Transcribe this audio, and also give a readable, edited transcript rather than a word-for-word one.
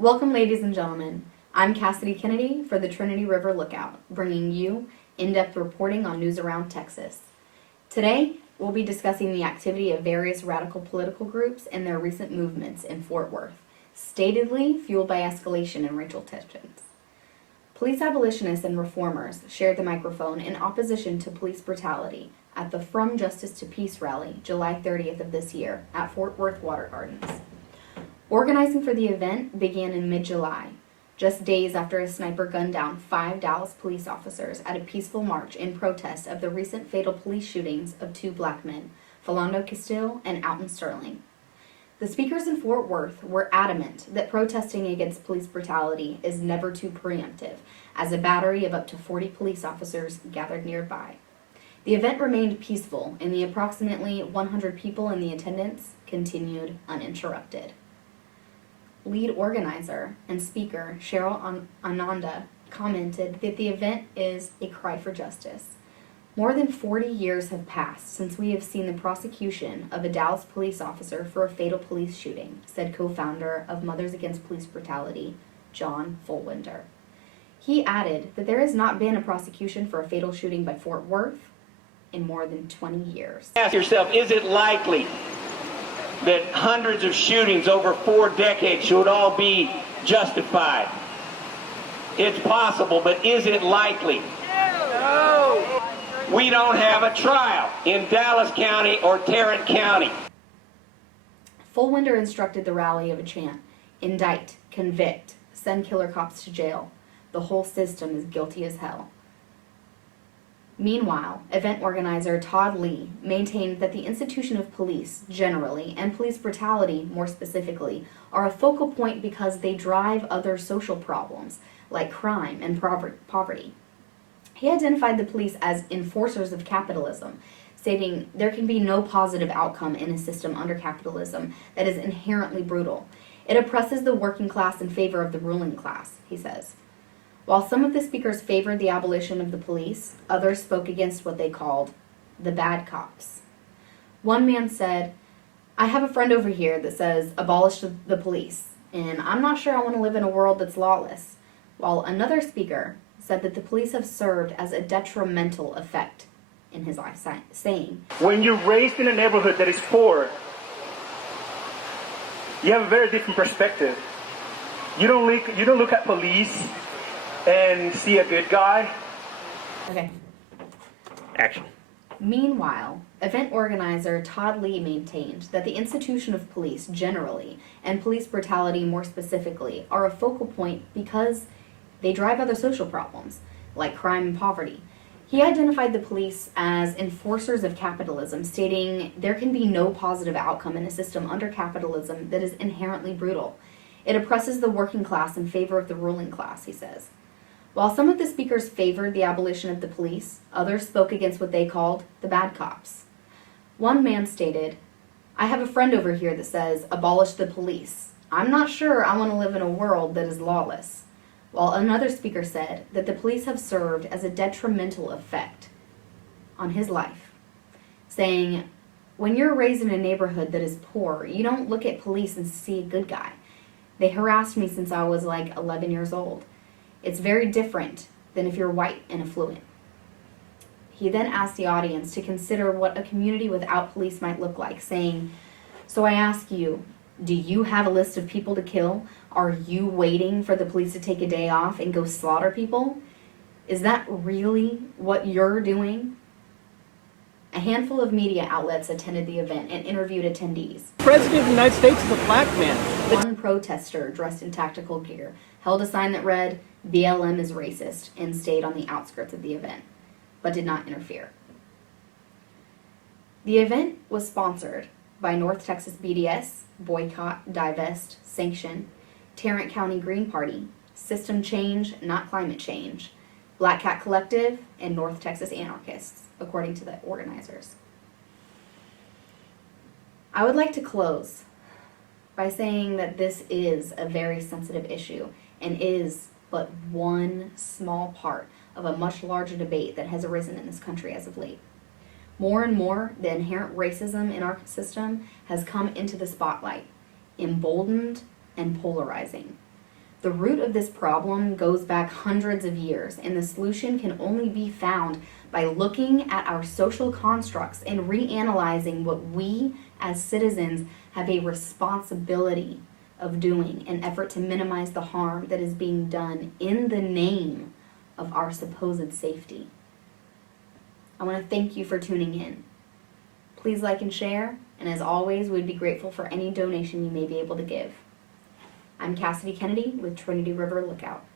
Welcome, ladies and gentlemen. I'm Cassity Kennedy for the Trinity River Lookout, bringing you in-depth reporting on news around Texas. Today, we'll be discussing the activity of various radical political groups and their recent movements in Fort Worth, statedly fueled by escalation and racial tensions. Police abolitionists and reformers shared the microphone in opposition to police brutality at the From Justice to Peace rally, July 30th of this year, at Fort Worth Water Gardens. Organizing for the event began in mid-July, just days after a sniper gunned down 5 Dallas police officers at a peaceful march in protest of the recent fatal police shootings of 2 black men, Philando Castile and Alton Sterling. The speakers in Fort Worth were adamant that protesting against police brutality is never too preemptive, as a battery of up to 40 police officers gathered nearby. The event remained peaceful, and the approximately 100 people in the attendance continued uninterrupted. Lead organizer and speaker Cheryl Ananda commented that the event is a cry for justice. More than 40 years have passed since we have seen the prosecution of a Dallas police officer for a fatal police shooting, said co-founder of Mothers Against Police Brutality, John Fullwinder. He added that there has not been a prosecution for a fatal shooting by Fort Worth in more than 20 years. Ask yourself, is it likely that hundreds of shootings over 4 decades should all be justified? It's possible, but is it likely? No. We don't have a trial in Dallas County or Tarrant County. Fullwinder instructed the rally of a chant: indict, convict, send killer cops to jail. The whole system is guilty as hell. Meanwhile, event organizer Todd Lee maintained that the institution of police generally, and police brutality more specifically, are a focal point because they drive other social problems like crime and poverty. He identified the police as enforcers of capitalism, stating there can be no positive outcome in a system under capitalism that is inherently brutal. It oppresses the working class in favor of the ruling class, he says. While some of the speakers favored the abolition of the police, others spoke against what they called the bad cops. One man said, "I have a friend over here that says abolish the police, and I'm not sure I want to live in a world that's lawless," while another speaker said that the police have served as a detrimental effect in his life, saying, "When you're raised in a neighborhood that is poor, you have a very different perspective. You don't look at police and see a good guy." Okay. Action. Meanwhile, event organizer Todd Lee maintained that the institution of police generally, and police brutality more specifically, are a focal point because they drive other social problems, like crime and poverty. He identified the police as enforcers of capitalism, stating there can be no positive outcome in a system under capitalism that is inherently brutal. It oppresses the working class in favor of the ruling class, he says. While some of the speakers favored the abolition of the police, others spoke against what they called the bad cops. One man stated, "I have a friend over here that says abolish the police. I'm not sure I want to live in a world that is lawless," while another speaker said that the police have served as a detrimental effect on his life, saying, "When you're raised in a neighborhood that is poor, you don't look at police and see a good guy. They harassed me since I was like 11 years old. It's very different than if you're white and affluent." He then asked the audience to consider what a community without police might look like, saying, "So I ask you, do you have a list of people to kill? Are you waiting for the police to take a day off and go slaughter people? Is that really what you're doing?" A handful of media outlets attended the event and interviewed attendees. The President of the United States is a black man. One protester dressed in tactical gear held a sign that read, "BLM is racist," and stayed on the outskirts of the event, but did not interfere. The event was sponsored by North Texas BDS, Boycott, Divest, Sanction, Tarrant County Green Party, System Change, Not Climate Change, Black Cat Collective, and North Texas Anarchists, according to the organizers. I would like to close by saying that this is a very sensitive issue and is but one small part of a much larger debate that has arisen in this country as of late. More and more, the inherent racism in our system has come into the spotlight, emboldened and polarizing. The root of this problem goes back hundreds of years, and the solution can only be found by looking at our social constructs and reanalyzing what we as citizens have a responsibility of doing in effort to minimize the harm that is being done in the name of our supposed safety. I want to thank you for tuning in. Please like and share, and as always, we'd be grateful for any donation you may be able to give. I'm Cassity Kennedy with Trinity River Lookout.